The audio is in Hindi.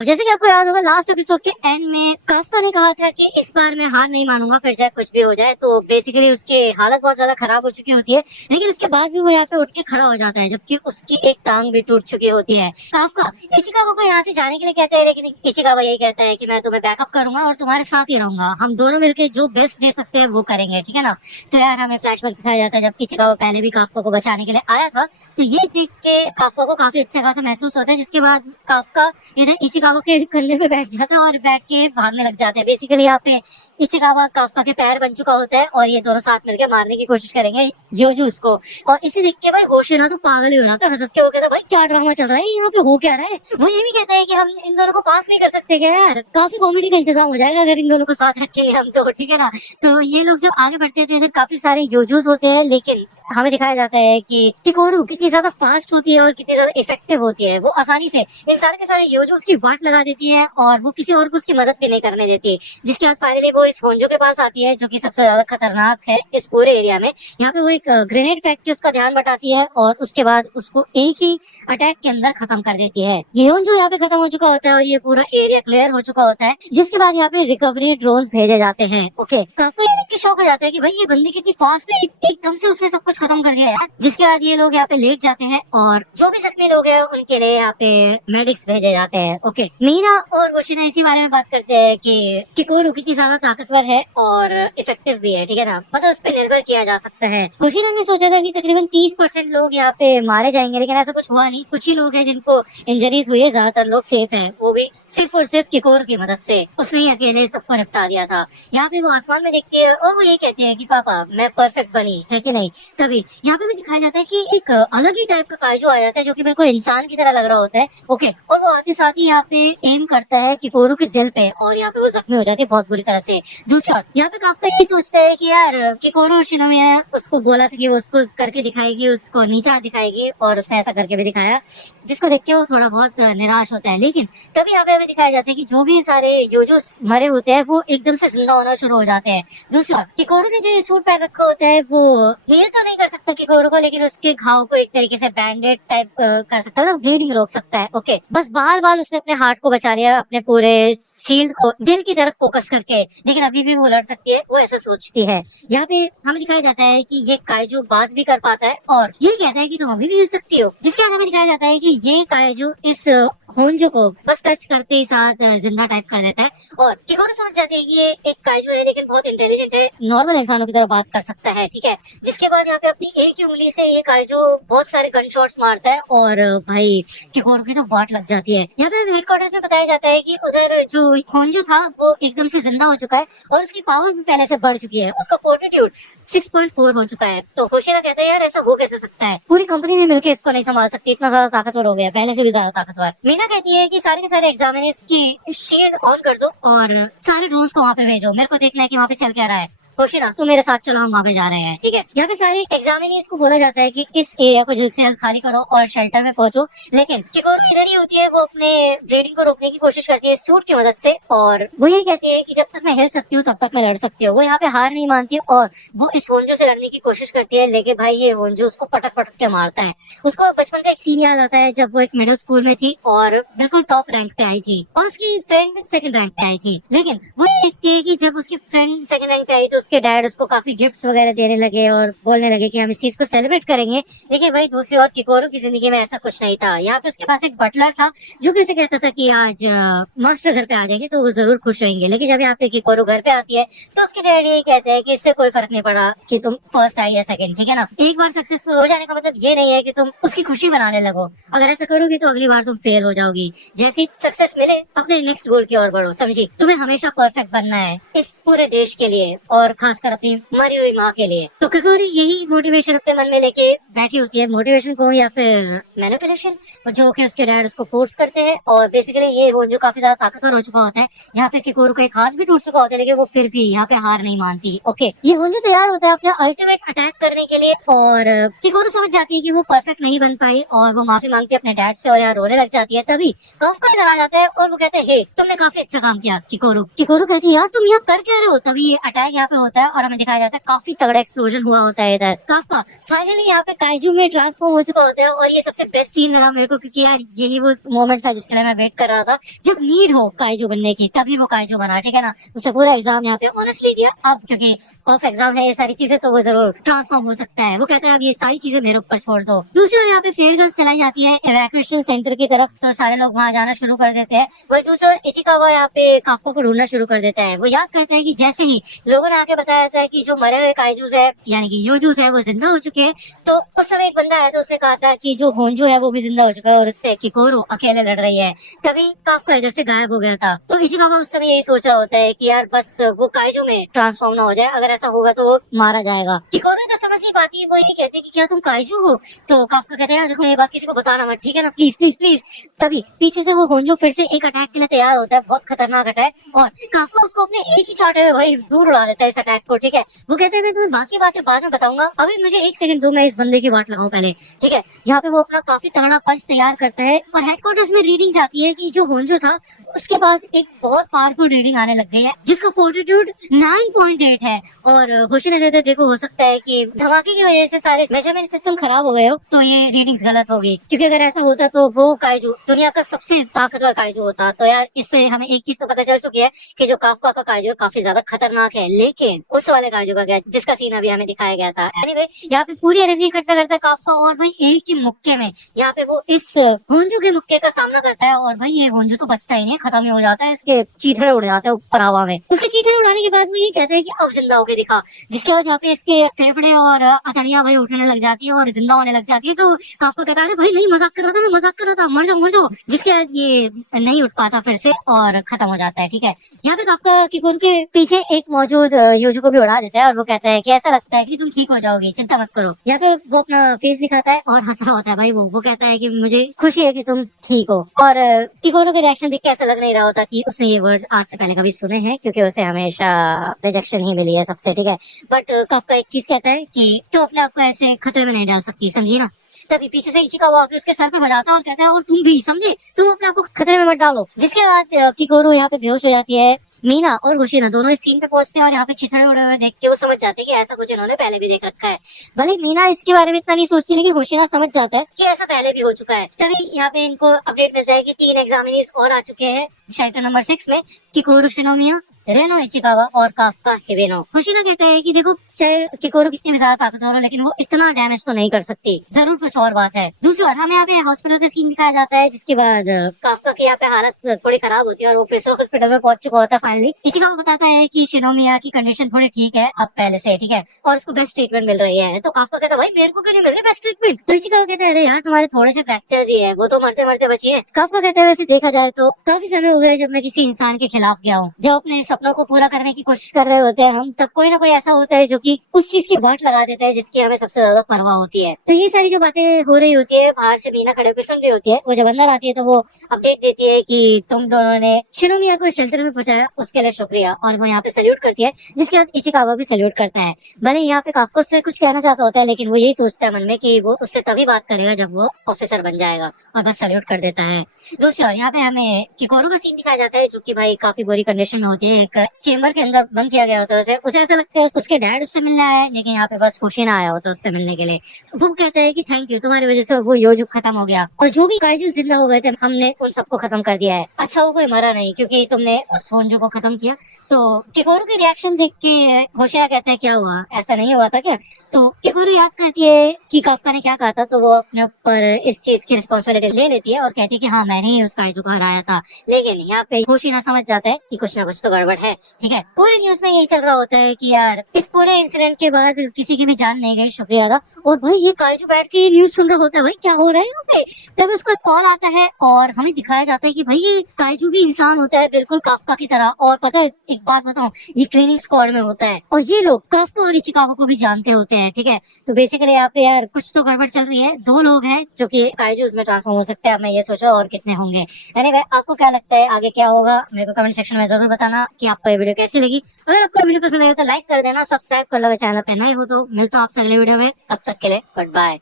जैसे कि आपको याद होगा लास्ट एपिसोड के एंड में काफ्का ने कहा था कि इस बार मैं हार नहीं मानूंगा, फिर चाहे कुछ भी हो जाए। तो बेसिकली उसकी हालत बहुत ज्यादा खराब हो चुकी होती है, लेकिन उसके बाद भी वो यहाँ पे उठ के खड़ा हो जाता है, जबकि उसकी एक टांग भी टूट चुकी होती है। काफ्का इचिकावा को यहाँ से जाने के लिए कहता है, लेकिन इचिकावा यही कहता है कि मैं तुम्हें बैकअप करूंगा और तुम्हारे साथ ही रहूंगा, हम दोनों मिलकर जो बेस्ट दे सकते हैं वो करेंगे, ठीक है ना। तो यार हमें फ्लैशबैक दिखाया जाता है जब इचिकावा पहले भी काफ्का को बचाने के लिए आया था। तो ये देख के काफ्का को काफी अच्छा खासा महसूस होता है, जिसके बाद काफ्का इधर इचिकावा के कंधे पे बैठ जाता है और बैठ के भागने लग जाते हैं। बेसिकली यहाँ पे इचिकावा काफ्का के पैर बन चुका होता है और ये दोनों साथ मिलकर मारने की कोशिश करेंगे योजूस को। और इसे देख के भाई होशिना तो पागल ही हो जाता है, हंस के वो कहता है भाई क्या ड्रामा चल रहा है यहाँ पे, हो क्या रहा है। वो ये भी कहता है कि हम इन दोनों को पास नहीं कर सकते क्या यार, काफी कॉमेडी का इंतजाम हो जाएगा अगर इन दोनों को साथ रखेंगे हम तो, ठीक है ना। तो ये लोग जब आगे बढ़ते हैं तो इधर काफी सारे योजूस होते हैं, लेकिन हमें दिखाया जाता है कि टिकोरू कितनी ज्यादा फास्ट होती है और कितनी ज्यादा इफेक्टिव होती है। वो आसानी से इन सारे के सारे योजोस की वाट लगा देती है और वो किसी और को उसकी मदद भी नहीं करने देती। जिसके बाद फाइनली वो इस होंजो के पास आती है, जो कि सबसे ज्यादा खतरनाक है इस पूरे एरिया में। यहाँ पे वो एक ग्रेनेड फेंक के उसका ध्यान बटाती है और उसके बाद उसको एक ही अटैक के अंदर खत्म कर देती है। ये होंजो यहाँ पे खत्म हो चुका होता है और ये पूरा एरिया क्लियर हो चुका होता है, जिसके बाद यहाँ पे रिकवरी ड्रोन्स भेजे जाते हैं। ओके, काफी ये देख के शौक हो जाता है कि भाई ये बंदी कितनी फास्ट है, एकदम से उसने सब कुछ खत्म कर दिया यार। जिसके बाद ये लोग यहाँ पे लेट जाते हैं और जो भी जख्मी लोग हैं उनके लिए यहाँ पे मेडिक्स भेजे जाते हैं। ओके, मीना और होशिना इसी बारे में बात करते हैं कि किकोरू कितनी ज्यादा ताकतवर है और इफेक्टिव भी है, ठीक है ना, मतलब उस पर निर्भर किया जा सकता है। होशिना ने सोचा था कि तकरीबन 30% लोग यहाँ पे मारे जाएंगे, लेकिन ऐसा कुछ हुआ नहीं। कुछ ही लोग हैं जिनको इंजरीज हुई है, ज्यादातर लोग सेफ हैं, वो भी सिर्फ और सिर्फ किकोरू की मदद से। उसने ही अकेले सबको निपटा दिया था। यहाँ पे वो आसमान में देखती है और वो ये कहती है कि पापा मैं परफेक्ट बनी है कि नहीं। तभी यहाँ पे भी दिखाया जाता है कि एक अलग ही टाइप का काइजू आ जाता है, जो कि बिल्कुल इंसान की तरह लग रहा होता है। ओके, और वो आते साथ ही यहाँ पे एम करता है किकोरू के दिल पे और यहाँ पे वो जख्मी हो जाती है बहुत बुरी तरह से। दूसरा, यहाँ पे काफ्का यही सोचता है कि यार किकोरू और शिनोमिया उसको बोला था कि वो उसको करके दिखाएगी, उसको नीचा दिखाएगी, और उसने ऐसा करके भी दिखाया, जिसको देख के वो थोड़ा बहुत निराश होता है। लेकिन तभी यहाँ पे हमें दिखाया जाता है कि जो भी सारे योजोस मरे होते हैं वो एकदम से जिंदा होना शुरू हो जाते हैं। दूसरा, किकोरू ने जो ये सूट पहन रखा होता है वो हील तो नहीं कर सकता किकोरू को, लेकिन उसके घाव को एक तरीके से बैंडेड टाइप कर सकता है, मतलब ब्लीडिंग रोक सकता है। ओके, बस बार बार उसने अपने हार्ट को बचा लिया, अपने पूरे शील्ड को दिल की तरफ फोकस करके, लेकिन अभी भी वो लड़ सकती है, वो ऐसा सोचती है। यहाँ पे हमें दिखाया जाता है कि ये काइजू बात भी कर पाता है और ये कहता है कि तुम अभी भी हिल सकती हो। जिसके बाद हमें दिखाया जाता है कि ये काइजू इस होंजो को बस टच करते ही साथ जिंदा टाइप कर देता है और किकोरू समझ जाती है कि ये एक काइजू है, लेकिन बहुत इंटेलिजेंट है, नॉर्मल इंसानों की तरह बात कर सकता है, ठीक है। जिसके बाद यहाँ पे अपनी एक ही उंगली से ये काइजू बहुत सारे गन शॉट्स मारता है और भाई किकोरू की तो वाट लग जाती है। यहाँ पे हेडक्वार्टर्स में बताया जाता है कि उधर जो होंजो था वो एकदम से जिंदा हो चुका है और उसकी पावर भी पहले से बढ़ चुकी है, उसका फोर्टिट्यूड 6.4 हो चुका है। तो होशिना कहता है यार ऐसा हो कैसे सकता है, पूरी कंपनी भी मिलकर इसको नहीं संभाल सकती, इतना ज्यादा ताकतवर हो गया, पहले से भी ज्यादा ताकतवर। मीना कहती है कि सारे के सारे एग्जामिनर्स की शील्ड ऑन कर दो और सारे ड्रोन्स को वहाँ पे भेजो, मेरे को देखना है कि वहाँ पे चल क्या रहा है। होशिना तू मेरे साथ चलो, हम वहाँ पे जा रहे हैं, ठीक है। यहाँ पे सारे एग्जामिनीज को बोला जाता है कि इस एरिया को जल्द से जल्द खाली करो और शेल्टर में पहुंचो, लेकिन किकोरू इधर ही होती है। वो अपने ब्लीडिंग को रोकने की कोशिश करती है सूट की मदद से और वो ये कहती है कि जब तक मैं हिल सकती हूँ तब तक मैं लड़ सकती हूँ। वो यहाँ पे हार नहीं मानती और वो इस होंजो से लड़ने की कोशिश करती है, लेकिन भाई ये होंजो उसको पटक पटक के मारता है। उसको बचपन का एक सीन याद आता है जब वो एक मिडिल स्कूल में थी और बिल्कुल टॉप रैंक पे आई थी और उसकी फ्रेंड सेकंड रैंक पे आई थी, लेकिन वो ये देखती है कि जब उसकी फ्रेंड सेकंड रैंक पे आई तो उसके डैड उसको काफी गिफ्ट्स वगैरह देने लगे और बोलने लगे कि हम इस चीज को सेलिब्रेट करेंगे। लेकिन भाई दूसरी ओर किकोरू की जिंदगी में ऐसा कुछ नहीं था। यहाँ पे उसके पास एक बटलर था जो कि उसे कहता था कि आज मास्टर घर पे आ जाएंगे तो वो जरूर खुश रहेंगे, लेकिन जब यहाँ पे किकोरू घर पे आती है तो उसके डैडी ये कहते हैं कि इससे कोई फर्क नहीं पड़ा कि तुम फर्स्ट आई या सेकंड, ठीक है ना। एक बार सक्सेसफुल हो जाने का मतलब ये नहीं है कि तुम उसकी खुशी बनाने लगो, अगर ऐसा करोगी तो अगली बार तुम फेल हो जाओगी। जैसी सक्सेस मिले अपने नेक्स्ट गोल की ओर बढ़ो, समझी। तुम्हें हमेशा परफेक्ट बनना है इस पूरे देश के लिए और खासकर अपनी मरी हुई माँ के लिए। तो किकोरू यही मोटिवेशन अपने मन में लेके बैठी होती है, मोटिवेशन को या फिर मैनिपुलेशन, जो कि उसके डैड उसको फोर्स करते हैं और बेसिकली ये होंजो काफी ज्यादा ताकतवर हो चुका होता है। यहाँ पे किकोरू का एक हाथ भी टूट चुका होता है, लेकिन वो फिर भी यहाँ पे हार नहीं मानती। ओके, ये होंजो तैयार होता है अपने अल्टीमेट अटैक करने के लिए और किकोरू समझ जाती है कि वो परफेक्ट नहीं बन पाई और वो माफी मांगती है अपने डैड से और यहाँ रोने लग जाती है। तभी काफ्का इधर आ जाता है और वो कहते हैं हे तुमने काफी अच्छा काम किया किकोरू। किकोरू कहती है यार तुम यहाँ कर क्या रहे हो। तभी ये अटैक यहाँ पे होता है और हमें दिखाया जाता है काफी तगड़ा एक्सप्लोजन हुआ होता है इधर। काफका फाइनली यहाँ पे काइजू में ट्रांसफॉर्म हो चुका होता है और ये सबसे बेस्ट सीन लगा मेरे को, क्योंकि यार यही वो मोमेंट था जिसके लिए मैं वेट कर रहा था, जब नीड हो काइजू बनने की तभी वो काइजू बना, ठीक है ना। उसे पूरा एग्जाम यहाँ पे ऑनेस्टली दिया, अब क्योंकि ऑफ एग्जाम है ये सारी चीजें, तो वो जरूर ट्रांसफॉर्म हो सकता है। वो कहता है अब ये सारी चीजें मेरे ऊपर छोड़ दो। दूसरी ओर यहाँ पे फेयर गर्ल्स चलाई जाती है इवैक्यूएशन सेंटर की तरफ, तो सारे लोग वहां जाना शुरू कर देते हैं। वही दूसरी ओर इचिकावा यहाँ पे काफका को ढूंढना शुरू कर देता है। वो याद करता है कि जैसे ही लोगों ने आके बताया जाता है कि जो मरे हुए काइजूस है यानी कि योजूस है वो जिंदा हो चुके हैं, तो उस समय एक बंदा आया तो उसने कहा था कि जो होंजो है वो भी जिंदा हो चुका है और उससे किकोरो अकेले लड़ रही है। तभी काफका इधर से गायब हो गया था। तो इचिकावा उस समय यही सोच रहा होता है कि यार बस वो काइजू में ट्रांसफॉर्म ना हो जाए, अगर ऐसा होगा तो वो मारा जाएगा। किकोरो तो समझ नहीं पाती है, वो ये कहती है कि क्या तुम काइजू हो? तो काफका कहते हैं देखो ये बात किसी को बताना मत, ठीक है ना, प्लीज प्लीज प्लीज। तभी पीछे से वो होंजो फिर से एक अटैक के लिए तैयार होता है, बहुत खतरनाक अटैक, और काफका उसको अपने एक ही चाटे में वही दूर उड़ा देता है इस अटैक को, ठीक है। वो कहते हैं मैं तुम्हें बाकी बातें बाद में बताऊंगा, अभी मुझे 1 सेकंड दो, मैं इस बंदे की बात लगाऊं पहले, ठीक है। यहाँ पे वो अपना काफी तगड़ा पंच तैयार करता है और हेडक्वार्टर्स में रीडिंग जाती है कि जो होंजो था उसके पास एक बहुत पावरफुल रीडिंग आने लग गई है जिसका फोर्टिट्यूड 9.8 है। और होशिना कहते हैं देखो हो सकता है कि धमाके की वजह से सारे मेजरमेंट सिस्टम खराब हो गए हो, तो ये रीडिंग्स गलत होगी, क्योंकि अगर ऐसा होता तो वो काइजू दुनिया का सबसे ताकतवर काइजू होता। तो यार इससे हमें एक चीज तो पता चल चुकी है कि जो काफका का काइजू काफी ज्यादा खतरनाक है, लेकिन उस वाले काइजू का क्या जिसका सीन अभी हमें दिखाया गया था। एनीवे यहाँ पे पूरी एनर्जी इकट्ठा करता है काफका और भाई एक ही मुक्के में यहाँ पे वो इस होंजो के मुक्के का सामना करता है, और भाई ये होंजो तो बचता ही नहीं, खत्म ही हो जाता है, इसके चीथड़े उड़ जाते हैं ऊपर हवा में। उसके चीथड़े उड़ाने के बाद वो ये कहते हैं कि अब जिंदा होके दिखा, जिसके बाद यहाँ पे इसके फेफड़े और अतड़ियां भाई उठने लग जाती है और जिंदा होने लग जाती है। तो काफका कहता है भाई नहीं मजाक कर रहा था, मैं मजाक कर रहा था, मर जाओ मर जाओ। जिसके बाद ये नहीं उठ पाता फिर से और खत्म हो जाता है, ठीक है। यहाँ पे काफका किकोरो के पीछे एक मौजूद योजो को भी उड़ा देता है और वो कहता है कि ऐसा लगता है कि तुम ठीक हो जाओगी, चिंता मत करो। यहाँ पे वो अपना फेस दिखाता है और हंस रहा होता है भाई वो कहता है कि मुझे खुशी है कि तुम ठीक हो। और किकोरो के रिएक्शन देख के ऐसा लग नहीं रहा होता कि उसने ये वर्ड्स आज से पहले कभी सुने हैं, क्योंकि उसे हमेशा रिजेक्शन ही मिली है सबसे, ठीक है। बट काफका एक चीज कहता है कि तो अपने आप को ऐसे खतरे में नहीं डाल सकती, समझी ना। तभी पीछे से इचिकावा आके उसके सर पे बजाता है और कहता है और तुम भी समझे, तुम अपने आप को खतरे में मत डालो। जिसके बाद किकोरो यहाँ पे बेहोश हो जाती है। मीना और होशिना दोनों इस सीन पे पहुंचते हैं और यहाँ पे चिथड़े उड़े हुए देख के वो समझ जाते हैं कि ऐसा कुछ इन्होंने पहले भी देख रखा है। भले मीना इसके बारे में इतना नहीं सोचती, लेकिन होशिना समझ जाता है कि ऐसा पहले भी हो चुका है। तभी यहाँ पे इनको अपडेट मिलता है कि 3 एग्जामिनीज और आ चुके हैं शेल्टर नंबर 6 में, किकोरो, शिनोमिया, रेनो, इचिकावा और काफका हिबेनो। होशिना कहता है कि देखो चाहे किकोरो कितनी भी ज्यादा ताकतवर हो, लेकिन वो इतना डैमेज तो नहीं कर सकती, जरूर कुछ और बात है। दूसरी बार हमें यहाँ पे हॉस्पिटल का सीन दिखाया जाता है, जिसके बाद काफका की यहाँ पे हालत थोड़ी खराब होती है और वो फिर से हॉस्पिटल में पहुंच चुका होता है फाइनली। इचिकावा बताता है कि शिनोमिया की कंडीशन थोड़ी ठीक है अब पहले से, ठीक है, और उसको बेस्ट ट्रीटमेंट मिल रही है। तो काफका कहता है भाई मेरे को क्यों नहीं मिल रही बेस्ट ट्रीटमेंट? तो इचिकावा कहता है अरे यार तुम्हारे थोड़े से फ्रैक्चर्स ही है, वो तो मरते मरते बची है। काफका कहता है वैसे देखा जाए तो काफी समय हो गया जब मैं किसी इंसान के खिलाफ गया हूँ। जब अपने सपनों को पूरा करने की कोशिश कर रहे होते हैं हम, तब कोई ना कोई ऐसा होता है जो कि उस चीज की बाट लगा देता है जिसकी हमें सबसे ज्यादा परवाह होती है। तो ये सारी जो बातें हो रही होती है बाहर से मीना खड़े होकर सुन रही होती है। वो जब अंदर आती है तो वो अपडेट देती है कि तुम दोनों ने शिनोमिया को शेल्टर में पहुंचाया, उसके लिए शुक्रिया। और वो यहाँ पे सैल्यूट करती है, जिसके बाद इचिकावा भी सैल्यूट करता है। भले यहाँ पे काफका उससे कुछ कहना चाहता होता है, लेकिन वो यही सोचता है मन में कि वो उससे तभी बात करेगा जब वो ऑफिसर बन जाएगा, और बस सैल्यूट कर देता है। दूसरी ओर यहाँ पे हमें किकोरो का सीन दिखाया जाता है, जो कि भाई काफी बुरी कंडीशन में होती है, एक चेम्बर के अंदर बंद किया गया होता है उसे ऐसा लगता है उसके डैड उससे मिलने आया है, लेकिन यहाँ पे बस होशिना आया होता है उससे मिलने के लिए। वो कहता है कि थैंक यू, तुम्हारी वजह से वो योजू खत्म हो गया, और जो भी काइजू जिंदा हो गए थे हमने उन सबको खत्म कर दिया है। अच्छा वो कोई मरा नहीं, क्योंकि तुमने सोंजू को खत्म किया। तो किकोरो की रिएक्शन देख के होशिना कहता है क्या हुआ, ऐसा नहीं हुआ था क्या? तो किकोरो याद करती है कि काफका ने क्या कहा था, तो वो अपने ऊपर इस चीज की रिस्पॉन्सिबिलिटी ले लेती है और कहती है कि हाँ मैंने ही उस काइजू को हराया था। लेकिन यहाँ पे होशिना समझ जाता है कि कुछ ना कुछ तो गड़बड़ है, ठीक है। पूरी न्यूज में यही चल रहा होता है कि यार इस पूरे इंसिडेंट के बाद किसी की भी जान नहीं गई, शुक्रिया अदा। और भाई ये काइजू बैठ के ये न्यूज सुन रहा होता है, भाई क्या हो रहा है यहाँ पे। तब उसका कॉल आता है और हमें दिखाया जाता है कि भाई ये काइजू भी इंसान होता है बिल्कुल काफका की तरह। और पता है एक बात बताऊं, ये ट्रेनिंग स्क्वाड में होता है और ये लोग काफका और इचिकावा को भी जानते होते हैं, ठीक है। तो बेसिकली यहाँ पे यार कुछ तो गड़बड़ चल रही है। 2 लोग हैं जो कि काइजू में ट्रांसफॉर्म हो सकते हैं, मैं ये सोच रहा हूँ और कितने होंगे। एनीवे आपको क्या लगता है आगे क्या होगा, मेरे को कमेंट सेक्शन में जरूर बताना कि आपको ये वीडियो कैसी लगी। अगर आपको वीडियो पसंद आए तो लाइक कर देना, सब्सक्राइब कर लो चैनल पे नए हो तो। मिलता हूँ आपसे अगले वीडियो में, तब तक के लिए गुड बाय।